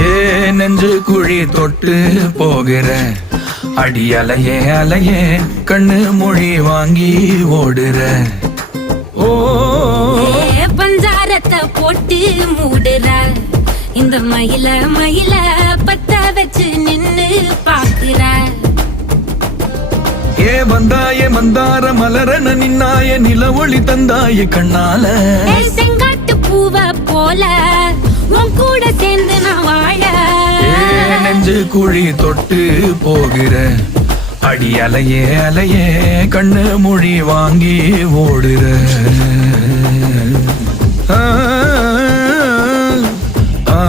ஏ நெஞ்சு குழி தொட்டு போகிற அடி அலையே அலையே கண்ணு மொழி வாங்கி ஓடுற. ஓ பஞ்சாரத்தை போட்டு மூடுற இந்த மயில மயில பத்த வச்சு நின்னு பாக்குற. ஏ வந்தாய மந்தார மலரன நின்னாய நில ஒளி தந்தாய கண்ணால. செங்காட்டு பூவ போல உன் கூட சேர்ந்து நான் வாழ. நெஞ்சு குழி தொட்டு போகிற அடி அலையே அலையே கண்ணு மொழி வாங்கி ஓடுற. ஆ ஆ